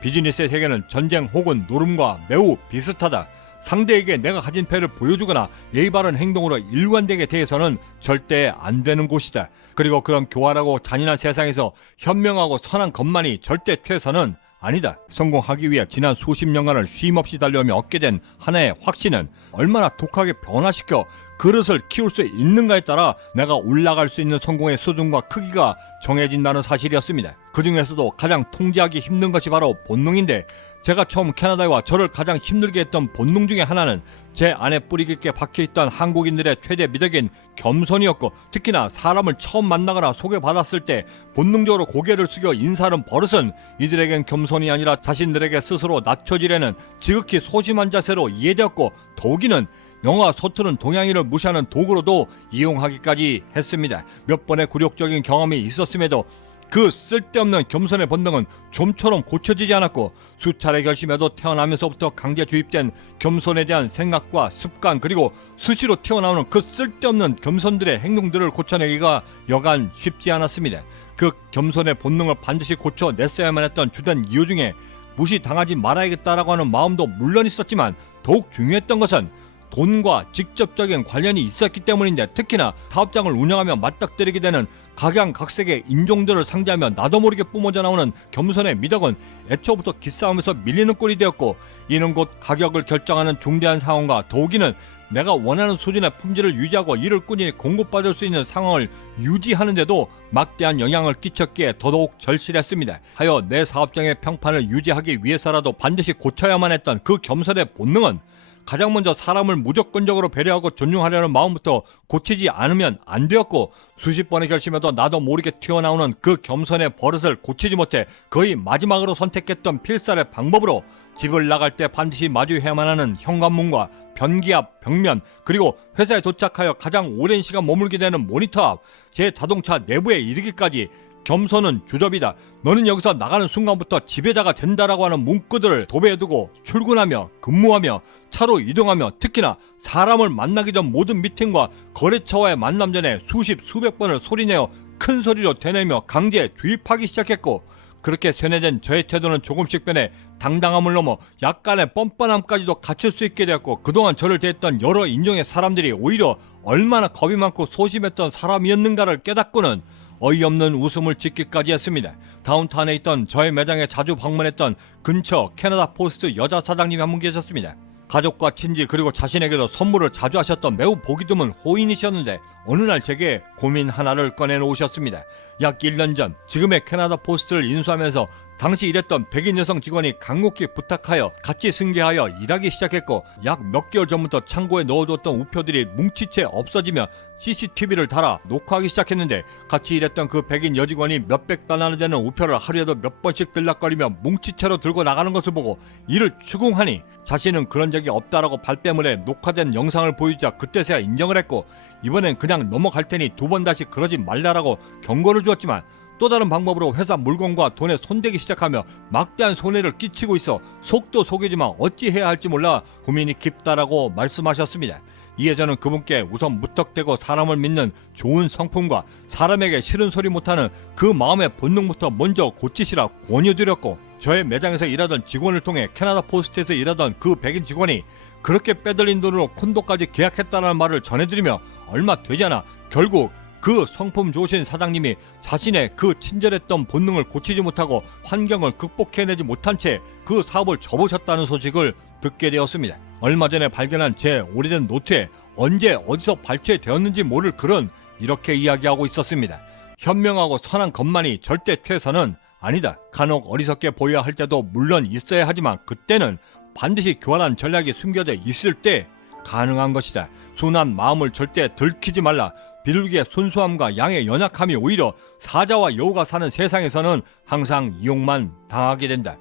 비즈니스의 세계는 전쟁 혹은 노름과 매우 비슷하다. 상대에게 내가 가진 패를 보여주거나 예의 바른 행동으로 일관되게 대해서는 절대 안 되는 곳이다. 그리고 그런 교활하고 잔인한 세상에서 현명하고 선한 것만이 절대 최선은 아니다. 성공하기 위해 지난 수십 년간을 쉼없이 달려오며 얻게 된 하나의 확신은 얼마나 독하게 변화시켜 그릇을 키울 수 있는가에 따라 내가 올라갈 수 있는 성공의 수준과 크기가 정해진다는 사실이었습니다. 그 중에서도 가장 통제하기 힘든 것이 바로 본능인데, 제가 처음 캐나다에 와 저를 가장 힘들게 했던 본능 중에 하나는 제 안에 뿌리 깊게 박혀있던 한국인들의 최대 미덕인 겸손이었고, 특히나 사람을 처음 만나거나 소개받았을 때 본능적으로 고개를 숙여 인사하는 버릇은 이들에겐 겸손이 아니라 자신들에게 스스로 낮춰지려는 지극히 소심한 자세로 이해되었고, 더욱이는 영화 서투른 동양인을 무시하는 도구로도 이용하기까지 했습니다. 몇 번의 굴욕적인 경험이 있었음에도 그 쓸데없는 겸손의 본능은 좀처럼 고쳐지지 않았고, 수차례 결심해도 태어나면서부터 강제 주입된 겸손에 대한 생각과 습관, 그리고 수시로 튀어나오는 그 쓸데없는 겸손들의 행동들을 고쳐내기가 여간 쉽지 않았습니다. 그 겸손의 본능을 반드시 고쳐냈어야만 했던 주된 이유 중에 무시당하지 말아야겠다라고 하는 마음도 물론 있었지만, 더욱 중요했던 것은 돈과 직접적인 관련이 있었기 때문인데, 특히나 사업장을 운영하며 맞닥뜨리게 되는 각양각색의 인종들을 상대하며 나도 모르게 뿜어져 나오는 겸손의 미덕은 애초부터 기싸움에서 밀리는 꼴이 되었고, 이는 곧 가격을 결정하는 중대한 상황과 더욱이는 내가 원하는 수준의 품질을 유지하고 이를 꾸준히 공급받을 수 있는 상황을 유지하는데도 막대한 영향을 끼쳤기에 더더욱 절실했습니다. 하여 내 사업장의 평판을 유지하기 위해서라도 반드시 고쳐야만 했던 그 겸손의 본능은 가장 먼저 사람을 무조건적으로 배려하고 존중하려는 마음부터 고치지 않으면 안 되었고, 수십 번의 결심에도 나도 모르게 튀어나오는 그 겸손의 버릇을 고치지 못해 거의 마지막으로 선택했던 필살의 방법으로 집을 나갈 때 반드시 마주해야만 하는 현관문과 변기 앞 벽면, 그리고 회사에 도착하여 가장 오랜 시간 머물게 되는 모니터 앞, 제 자동차 내부에 이르기까지 겸손은 주접이다. 너는 여기서 나가는 순간부터 지배자가 된다라고 하는 문구들을 도배해두고 출근하며 근무하며 차로 이동하며, 특히나 사람을 만나기 전 모든 미팅과 거래처와의 만남 전에 수백 번을 소리내어 큰 소리로 되뇌며 강제 주입하기 시작했고, 그렇게 세뇌된 저의 태도는 조금씩 변해 당당함을 넘어 약간의 뻔뻔함까지도 갖출 수 있게 되었고, 그동안 저를 대했던 여러 인종의 사람들이 오히려 얼마나 겁이 많고 소심했던 사람이었는가를 깨닫고는 어이없는 웃음을 짓기까지 했습니다. 다운타운에 있던 저의 매장에 자주 방문했던 근처 캐나다 포스트 여자 사장님이 한 분 계셨습니다. 가족과 친지 그리고 자신에게도 선물을 자주 하셨던 매우 보기 드문 호인이셨는데, 어느 날 제게 고민 하나를 꺼내놓으셨습니다. 약 1년 전 지금의 캐나다 포스트를 인수하면서 당시 일했던 백인 여성 직원이 간곡히 부탁하여 같이 승계하여 일하기 시작했고, 약 몇 개월 전부터 창고에 넣어뒀던 우표들이 뭉치채 없어지며 CCTV를 달아 녹화하기 시작했는데, 같이 일했던 그 백인 여직원이 몇백 달러나 되는 우표를 하루에도 몇 번씩 들락거리며 뭉치채로 들고 나가는 것을 보고 이를 추궁하니, 자신은 그런 적이 없다라고 발뺌을 녹화된 영상을 보이자 그때서야 인정을 했고, 이번엔 그냥 넘어갈 테니 두 번 다시 그러지 말라라고 경고를 주었지만, 또 다른 방법으로 회사 물건과 돈에 손대기 시작하며 막대한 손해를 끼치고 있어 속도 속이지만 어찌해야 할지 몰라 고민이 깊다라고 말씀하셨습니다. 이에 저는 그분께 우선 무턱대고 사람을 믿는 좋은 성품과 사람에게 싫은 소리 못하는 그 마음의 본능부터 먼저 고치시라 권유드렸고, 저의 매장에서 일하던 직원을 통해 캐나다 포스트에서 일하던 그 백인 직원이 그렇게 빼돌린 돈으로 콘도까지 계약했다는 말을 전해드리며, 얼마 되지 않아 결국 그 성품 좋으신 사장님이 자신의 그 친절했던 본능을 고치지 못하고 환경을 극복해내지 못한 채 그 사업을 접으셨다는 소식을 듣게 되었습니다. 얼마 전에 발견한 제 오래된 노트에 언제 어디서 발췌되었는지 모를 글은 이렇게 이야기하고 있었습니다. 현명하고 선한 것만이 절대 최선은 아니다. 간혹 어리석게 보여야 할 때도 물론 있어야 하지만, 그때는 반드시 교활한 전략이 숨겨져 있을 때 가능한 것이다. 순한 마음을 절대 들키지 말라. 비둘기의 순수함과 양의 연약함이 오히려 사자와 여우가 사는 세상에서는 항상 이용만 당하게 된다.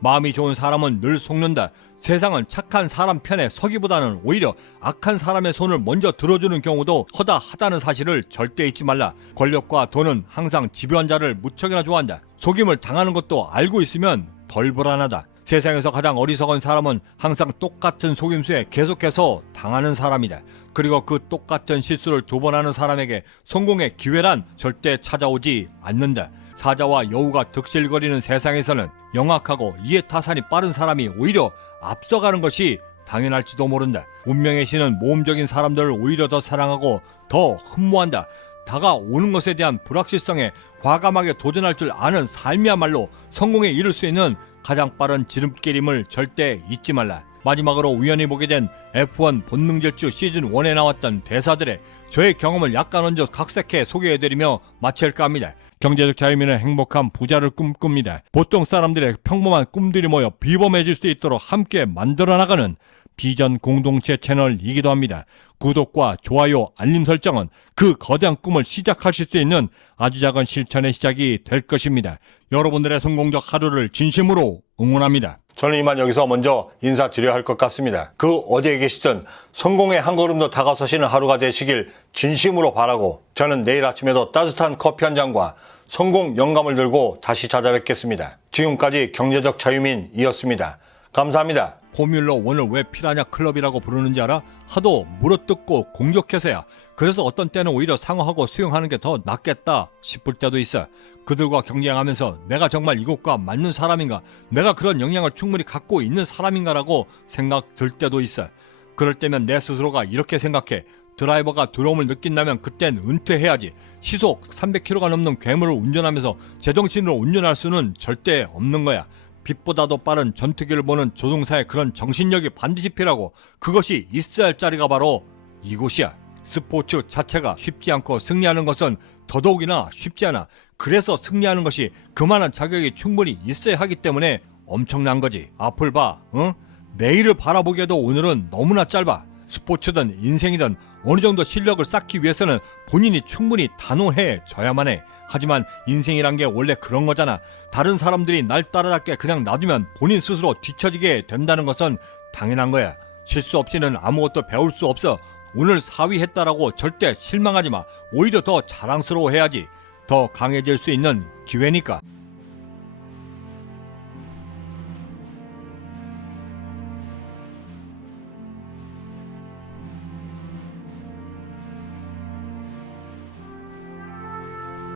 마음이 좋은 사람은 늘 속는다. 세상은 착한 사람 편에 서기보다는 오히려 악한 사람의 손을 먼저 들어주는 경우도 허다하다는 사실을 절대 잊지 말라. 권력과 돈은 항상 집요한 자를 무척이나 좋아한다. 속임을 당하는 것도 알고 있으면 덜 불안하다. 세상에서 가장 어리석은 사람은 항상 똑같은 속임수에 계속해서 당하는 사람이다. 그리고 그 똑같은 실수를 두 번 하는 사람에게 성공의 기회란 절대 찾아오지 않는다. 사자와 여우가 득실거리는 세상에서는 영악하고 이해타산이 빠른 사람이 오히려 앞서가는 것이 당연할지도 모른다. 운명의 신은 모험적인 사람들을 오히려 더 사랑하고 더 흠모한다. 다가오는 것에 대한 불확실성에 과감하게 도전할 줄 아는 삶이야말로 성공에 이를 수 있는 가장 빠른 지름길임을 절대 잊지 말라. 마지막으로 우연히 보게 된 F1 본능질주 시즌1에 나왔던 대사들의 저의 경험을 약간 얹어 각색해 소개해드리며 마칠까 합니다. 경제적 자유민은 행복한 부자를 꿈꿉니다. 보통 사람들의 평범한 꿈들이 모여 비범해질 수 있도록 함께 만들어 나가는 비전 공동체 채널이기도 합니다. 구독과 좋아요, 알림 설정은 그 거대한 꿈을 시작하실 수 있는 아주 작은 실천의 시작이 될 것입니다. 여러분들의 성공적 하루를 진심으로 응원합니다. 저는 이만 여기서 먼저 인사드려야 할 것 같습니다. 그 어디에 계시든 성공의 한 걸음 더 다가서시는 하루가 되시길 진심으로 바라고, 저는 내일 아침에도 따뜻한 커피 한 잔과 성공 영감을 들고 다시 찾아뵙겠습니다. 지금까지 경제적 자유민이었습니다. 감사합니다. 포뮬러 1을 왜 피라냐 클럽이라고 부르는지 알아? 하도 물어뜯고 공격해서야. 그래서 어떤 때는 오히려 상어하고 수영하는 게 더 낫겠다 싶을 때도 있어. 그들과 경쟁하면서 내가 정말 이곳과 맞는 사람인가, 내가 그런 역량을 충분히 갖고 있는 사람인가라고 생각 들 때도 있어. 그럴 때면 내 스스로가 이렇게 생각해. 드라이버가 두려움을 느낀다면 그땐 은퇴해야지. 시속 300km가 넘는 괴물을 운전하면서 제정신으로 운전할 수는 절대 없는 거야. 빛보다도 빠른 전투기를 보는 조종사의 그런 정신력이 반드시 필요하고, 그것이 있어야 할 자리가 바로 이곳이야. 스포츠 자체가 쉽지 않고 승리하는 것은 더더욱이나 쉽지 않아. 그래서 승리하는 것이 그만한 자격이 충분히 있어야 하기 때문에 엄청난 거지. 앞을 봐, 응? 내일을 바라보기에도 오늘은 너무나 짧아. 스포츠든 인생이든 어느 정도 실력을 쌓기 위해서는 본인이 충분히 단호해져야만 해. 하지만 인생이란 게 원래 그런 거잖아. 다른 사람들이 날 따라잡게 그냥 놔두면 본인 스스로 뒤처지게 된다는 것은 당연한 거야. 실수 없이는 아무것도 배울 수 없어. 오늘 4위 했다라고 절대 실망하지 마. 오히려 더 자랑스러워해야지. 더 강해질 수 있는 기회니까.